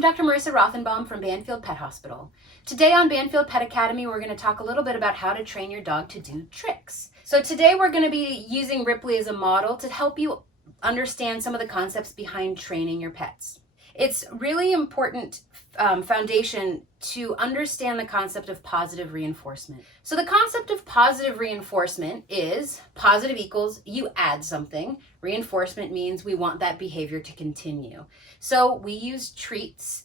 I'm Dr. Marissa Rothenbaum from Banfield Pet Hospital. Today on Banfield Pet Academy, we're going to talk a little bit about how to train your dog to do tricks. So today we're going to be using Ripley as a model to help you understand some of the concepts behind training your pets. It's really important foundation to understand the concept of positive reinforcement. So the concept of positive reinforcement is positive equals you add something. Reinforcement means we want that behavior to continue. So we use treats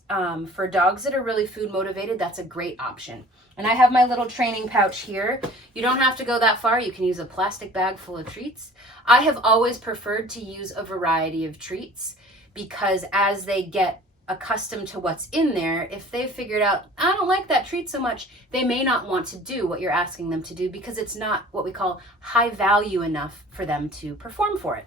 for dogs that are really food motivated. That's a great option. And I have my little training pouch here. You don't have to go that far. You can use a plastic bag full of treats. I have always preferred to use a variety of treats because as they get accustomed to what's in there, if they've figured out, I don't like that treat so much, they may not want to do what you're asking them to do because it's not what we call high value enough for them to perform for it.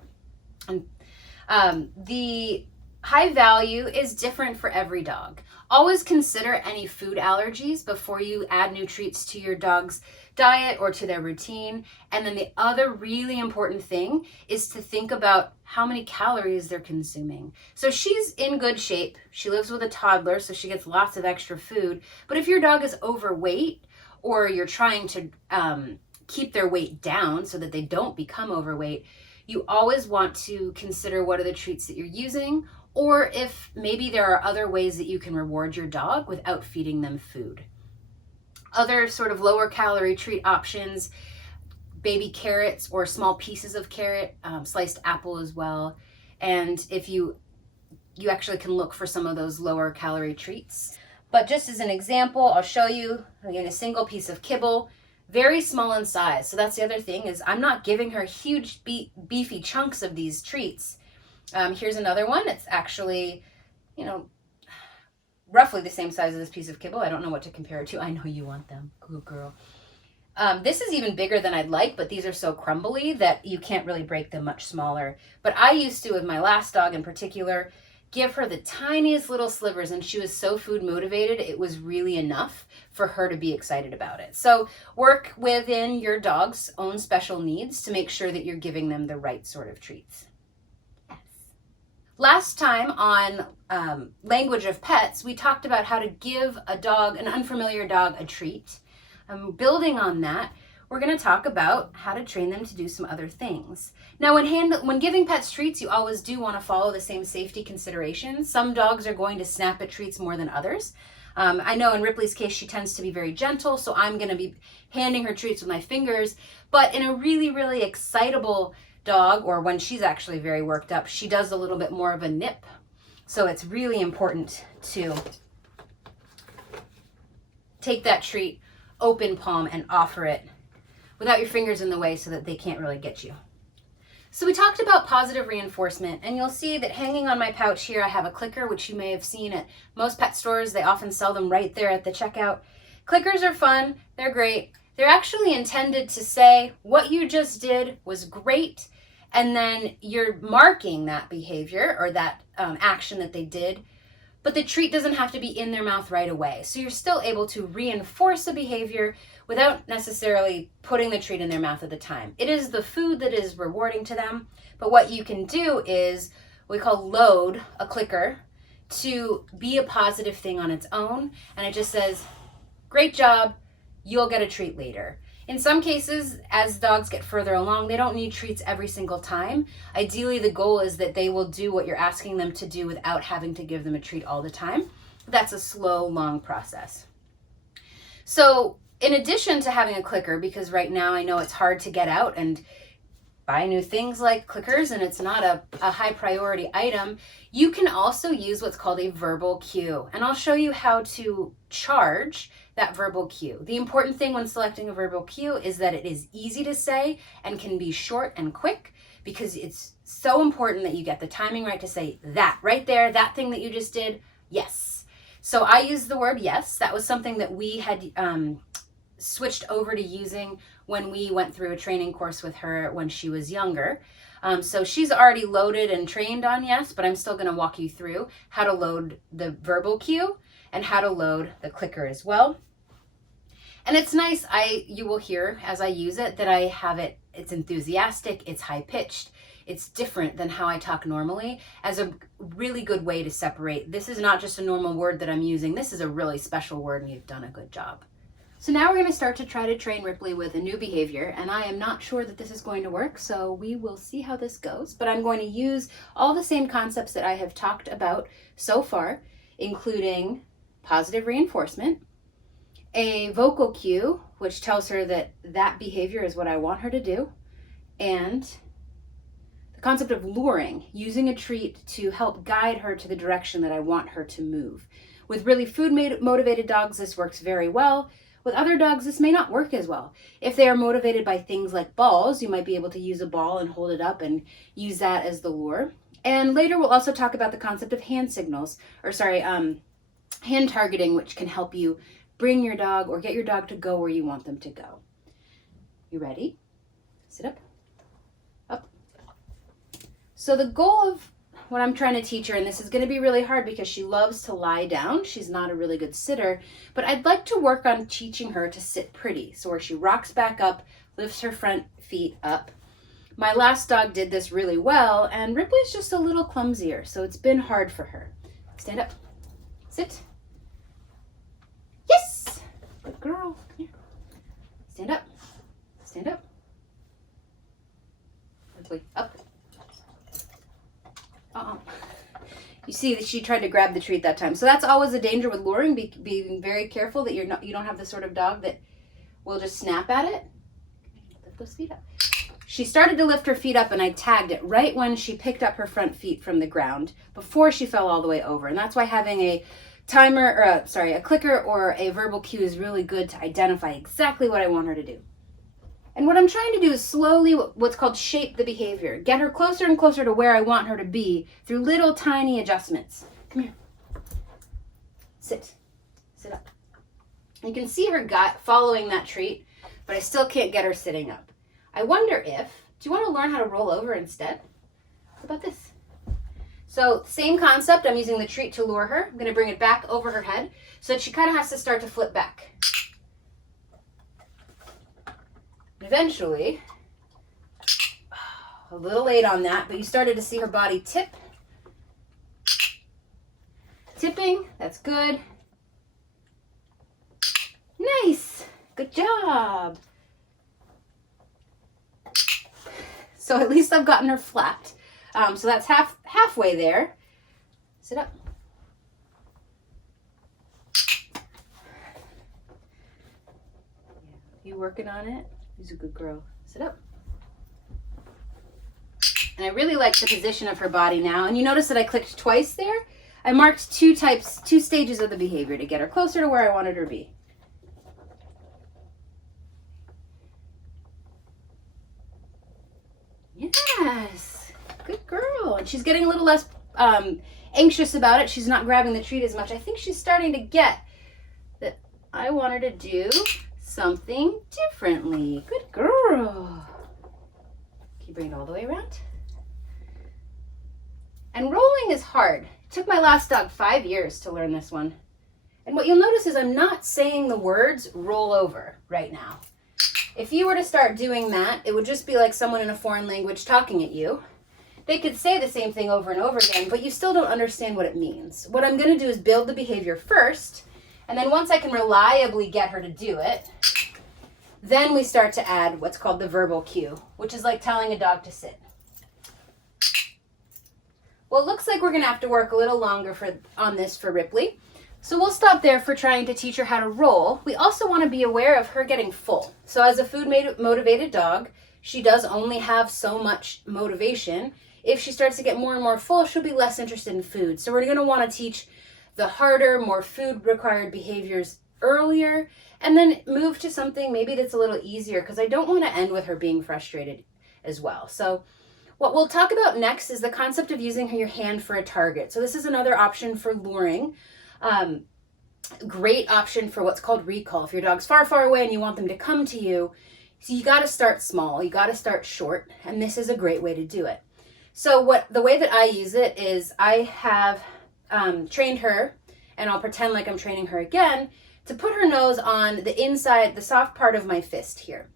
And the high value is different for every dog. Always consider any food allergies before you add new treats to your dog's diet or to their routine. And then the other really important thing is to think about how many calories they're consuming. So she's in good shape. She lives with a toddler, so she gets lots of extra food. But if your dog is overweight or you're trying to keep their weight down so that they don't become overweight, you always want to consider what are the treats that you're using, or if maybe there are other ways that you can reward your dog without feeding them food. Other sort of lower calorie treat options, baby carrots or small pieces of carrot, sliced apple as well. And if you actually can look for some of those lower calorie treats. But just as an example, I'll show you again a single piece of kibble, very small in size. So that's the other thing is I'm not giving her huge beefy chunks of these treats. Here's another one. It's actually, roughly the same size as this piece of kibble. I don't know what to compare it to. I know you want them. Good girl. This is even bigger than I'd like, but these are so crumbly that you can't really break them much smaller. But I used to, with my last dog in particular, give her the tiniest little slivers, and she was so food motivated, it was really enough for her to be excited about it. So work within your dog's own special needs to make sure that you're giving them the right sort of treats. Last time on Language of Pets, we talked about how to give a dog, an unfamiliar dog, a treat. Building on that, we're going to talk about how to train them to do some other things. Now, when giving pets treats, you always do want to follow the same safety considerations. Some dogs are going to snap at treats more than others. I know in Ripley's case, she tends to be very gentle, so I'm going to be handing her treats with my fingers. But in a really, really excitable dog, or when she's actually very worked up, she does a little bit more of a nip. So it's really important to take that treat, open palm, and offer it without your fingers in the way so that they can't really get you. So we talked about positive reinforcement, and you'll see that hanging on my pouch here, I have a clicker, which you may have seen at most pet stores. They often sell them right there at the checkout. Clickers are fun. They're great. They're actually intended to say what you just did was great, and then you're marking that behavior or that action that they did, but the treat doesn't have to be in their mouth right away. So you're still able to reinforce the behavior without necessarily putting the treat in their mouth at the time. It is the food that is rewarding to them, but what you can do is what we call load a clicker to be a positive thing on its own, and it just says, great job, you'll get a treat later. In some cases, as dogs get further along, they don't need treats every single time. Ideally, the goal is that they will do what you're asking them to do without having to give them a treat all the time. That's a slow, long process. So in addition to having a clicker, because right now I know it's hard to get out and buy new things like clickers and it's not a high priority item, you can also use what's called a verbal cue. And I'll show you how to charge that verbal cue. The important thing when selecting a verbal cue is that it is easy to say and can be short and quick, because it's so important that you get the timing right to say that right there, that thing that you just did, yes. So I use the word yes. That was something that we had switched over to using when we went through a training course with her when she was younger. So she's already loaded and trained on yes, but I'm still going to walk you through how to load the verbal cue and how to load the clicker as well. And it's nice, you will hear as I use it that I have it's enthusiastic, it's high pitched, it's different than how I talk normally, as a really good way to separate. This is not just a normal word that I'm using. This is a really special word, and you've done a good job. So now we're going to start to try to train Ripley with a new behavior, and I am not sure that this is going to work, so we will see how this goes. But I'm going to use all the same concepts that I have talked about so far, including positive reinforcement, a vocal cue, which tells her that that behavior is what I want her to do, and the concept of luring, using a treat to help guide her to the direction that I want her to move. With really food-motivated dogs, this works very well. With other dogs, this may not work as well. If they are motivated by things like balls, you might be able to use a ball and hold it up and use that as the lure. And later we'll also talk about the concept of hand signals, hand targeting, which can help you bring your dog or get your dog to go where you want them to go. You ready? Sit up. Up. So the goal of what I'm trying to teach her, and this is going to be really hard because she loves to lie down. She's not a really good sitter, but I'd like to work on teaching her to sit pretty. So where she rocks back up, lifts her front feet up. My last dog did this really well, and Ripley's just a little clumsier, so it's been hard for her. Stand up. Sit. Yes! Good girl. Come here. Stand up. Stand up. Ripley, up. You see that she tried to grab the treat that time. So that's always a danger with luring, being very careful that you don't have the sort of dog that will just snap at it. Lift those feet up. She started to lift her feet up, and I tagged it right when she picked up her front feet from the ground before she fell all the way over. And that's why having a a clicker or a verbal cue is really good to identify exactly what I want her to do. And what I'm trying to do is slowly what's called shape the behavior. Get her closer and closer to where I want her to be through little tiny adjustments. Come here. Sit. Sit up. You can see her gut following that treat, but I still can't get her sitting up. I wonder do you want to learn how to roll over instead? What about this? So same concept, I'm using the treat to lure her. I'm going to bring it back over her head so that she kind of has to start to flip back. Eventually, a little late on that, but you started to see her body tip. Tipping, that's good. Nice, good job. So at least I've gotten her flat. So that's halfway there. Sit up. You working on it? She's a good girl. Sit up. And I really like the position of her body now. And you notice that I clicked twice there? I marked two stages of the behavior to get her closer to where I wanted her to be. Yes. Good girl. And she's getting a little less anxious about it. She's not grabbing the treat as much. I think she's starting to get that I want her to do something differently. Good girl. Can you bring it all the way around? And rolling is hard. It took my last dog 5 years to learn this one. And what you'll notice is I'm not saying the words roll over right now. If you were to start doing that, it would just be like someone in a foreign language talking at you. They could say the same thing over and over again, but you still don't understand what it means. What I'm going to do is build the behavior first, and then once I can reliably get her to do it, then we start to add what's called the verbal cue, which is like telling a dog to sit. Well, it looks like we're going to have to work a little longer on this for Ripley. So we'll stop there for trying to teach her how to roll. We also want to be aware of her getting full. So as a food-motivated dog, she does only have so much motivation. If she starts to get more and more full, she'll be less interested in food. So we're going to want to teach the harder, more food-required behaviors earlier, and then move to something maybe that's a little easier, because I don't want to end with her being frustrated as well. So what we'll talk about next is the concept of using your hand for a target. So this is another option for luring. Great option for what's called recall. If your dog's far, far away and you want them to come to you, so you got to start small, you got to start short, and this is a great way to do it. So the way that I use it is I have trained her, and I'll pretend like I'm training her again, to put her nose on the inside, the soft part of my fist here.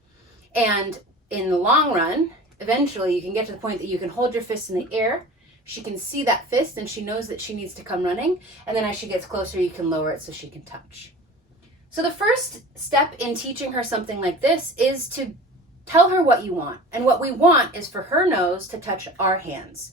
And in the long run, eventually you can get to the point that you can hold your fist in the air. She can see that fist and she knows that she needs to come running. And then as she gets closer, you can lower it so she can touch. So the first step in teaching her something like this is to tell her what you want. And what we want is for her nose to touch our hands.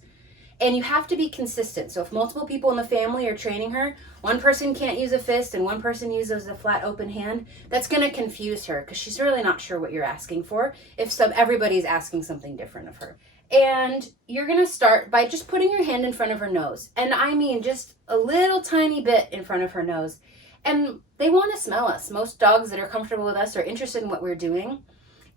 And you have to be consistent. So if multiple people in the family are training her, one person can't use a fist and one person uses a flat open hand, that's going to confuse her because she's really not sure what you're asking for if everybody's asking something different of her. And you're going to start by just putting your hand in front of her nose. And I mean just a little tiny bit in front of her nose. And they want to smell us. Most dogs that are comfortable with us are interested in what we're doing.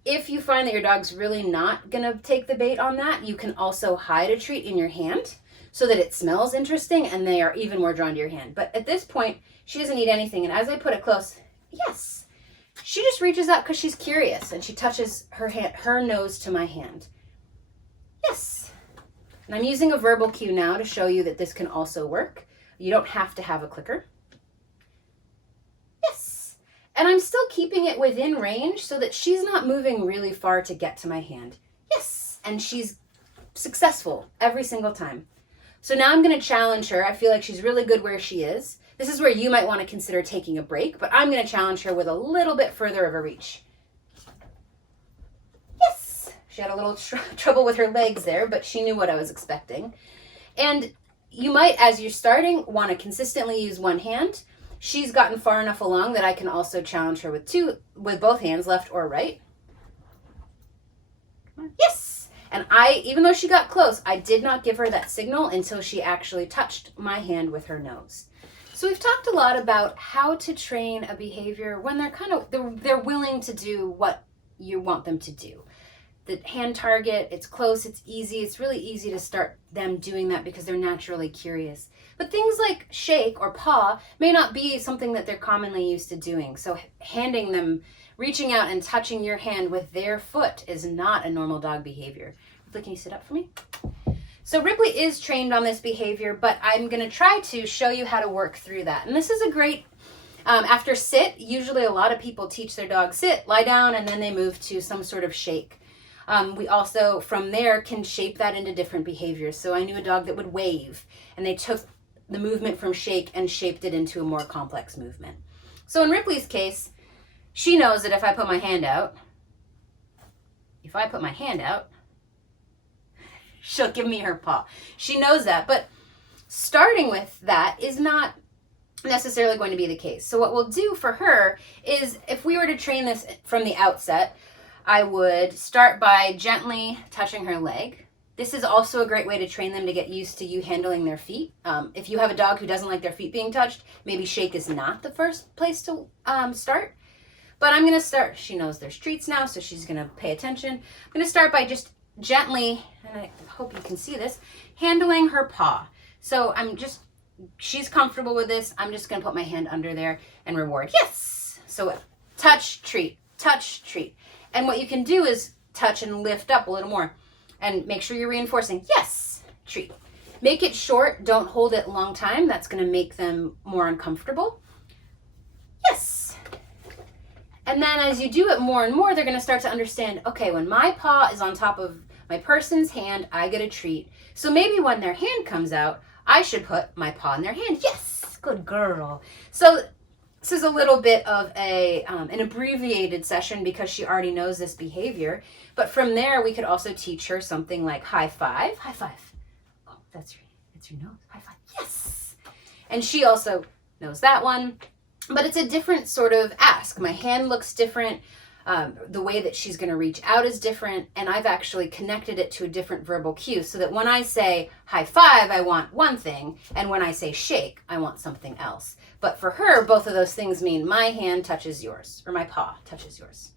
If you find that your dog's really not going to take the bait on that, you can also hide a treat in your hand so that it smells interesting and they are even more drawn to your hand. But at this point, she doesn't need anything. And as I put it close, yes, she just reaches out because she's curious and she touches her nose to my hand. Yes. And I'm using a verbal cue now to show you that this can also work. You don't have to have a clicker. And I'm still keeping it within range so that she's not moving really far to get to my hand. Yes, and she's successful every single time. So now I'm going to challenge her. I feel like she's really good where she is. This is where you might want to consider taking a break, but I'm going to challenge her with a little bit further of a reach. Yes, she had a little trouble with her legs there, but she knew what I was expecting. And you might, as you're starting, want to consistently use one hand. She's gotten far enough along that I can also challenge her with both hands, left or right. Yes! And even though she got close, I did not give her that signal until she actually touched my hand with her nose. So we've talked a lot about how to train a behavior when they're willing to do what you want them to do. The hand target, it's close, it's easy. It's really easy to start them doing that because they're naturally curious. But things like shake or paw may not be something that they're commonly used to doing. So handing them, reaching out and touching your hand with their foot is not a normal dog behavior. Ripley, can you sit up for me? So Ripley is trained on this behavior, but I'm going to try to show you how to work through that. And this is a great, after sit, usually a lot of people teach their dog sit, lie down, and then they move to some sort of shake. We also, from there, can shape that into different behaviors. So I knew a dog that would wave, and they took the movement from shake and shaped it into a more complex movement. So in Ripley's case, she knows that if I put my hand out, she'll give me her paw. She knows that, but starting with that is not necessarily going to be the case. So what we'll do for her is, if we were to train this from the outset, I would start by gently touching her leg. This is also a great way to train them to get used to you handling their feet. If you have a dog who doesn't like their feet being touched, maybe shake is not the first place to start. But I'm going to start, she knows there's treats now, so she's going to pay attention. I'm going to start by just gently, and I hope you can see this, handling her paw. So she's comfortable with this. I'm just going to put my hand under there and reward. Yes! So touch, treat, touch, treat. And what you can do is touch and lift up a little more. And make sure you're reinforcing. Yes, treat. Make it short. Don't hold it a long time. That's going to make them more uncomfortable. Yes. And then as you do it more and more, they're going to start to understand, okay, when my paw is on top of my person's hand, I get a treat. So maybe when their hand comes out, I should put my paw in their hand. Yes, good girl. So this is a little bit of an abbreviated session because she already knows this behavior. But from there, we could also teach her something like high five. High five. Oh, that's your nose. High five. Yes. And she also knows that one. But it's a different sort of ask. My hand looks different. The way that she's going to reach out is different. And I've actually connected it to a different verbal cue so that when I say high five, I want one thing. And when I say shake, I want something else. But for her, both of those things mean my hand touches yours, or my paw touches yours.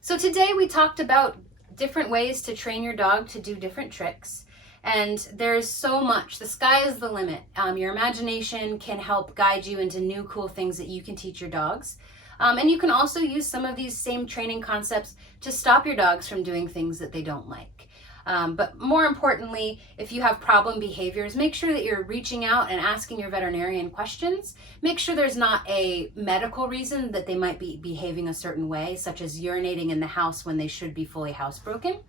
So today we talked about different ways to train your dog to do different tricks. And there's so much. The sky is the limit. Your imagination can help guide you into new cool things that you can teach your dogs. And you can also use some of these same training concepts to stop your dogs from doing things that they don't like. But more importantly, if you have problem behaviors, make sure that you're reaching out and asking your veterinarian questions. Make sure there's not a medical reason that they might be behaving a certain way, such as urinating in the house when they should be fully housebroken.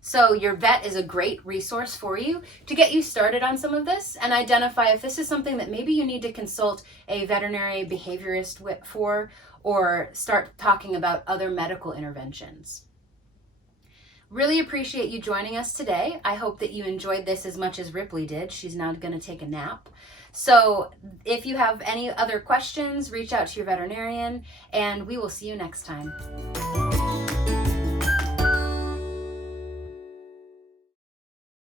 So your vet is a great resource for you to get you started on some of this and identify if this is something that maybe you need to consult a veterinary behaviorist for, or start talking about other medical interventions. Really appreciate you joining us today. I hope that you enjoyed this as much as Ripley did. She's now going to take a nap. So if you have any other questions, reach out to your veterinarian, and we will see you next time.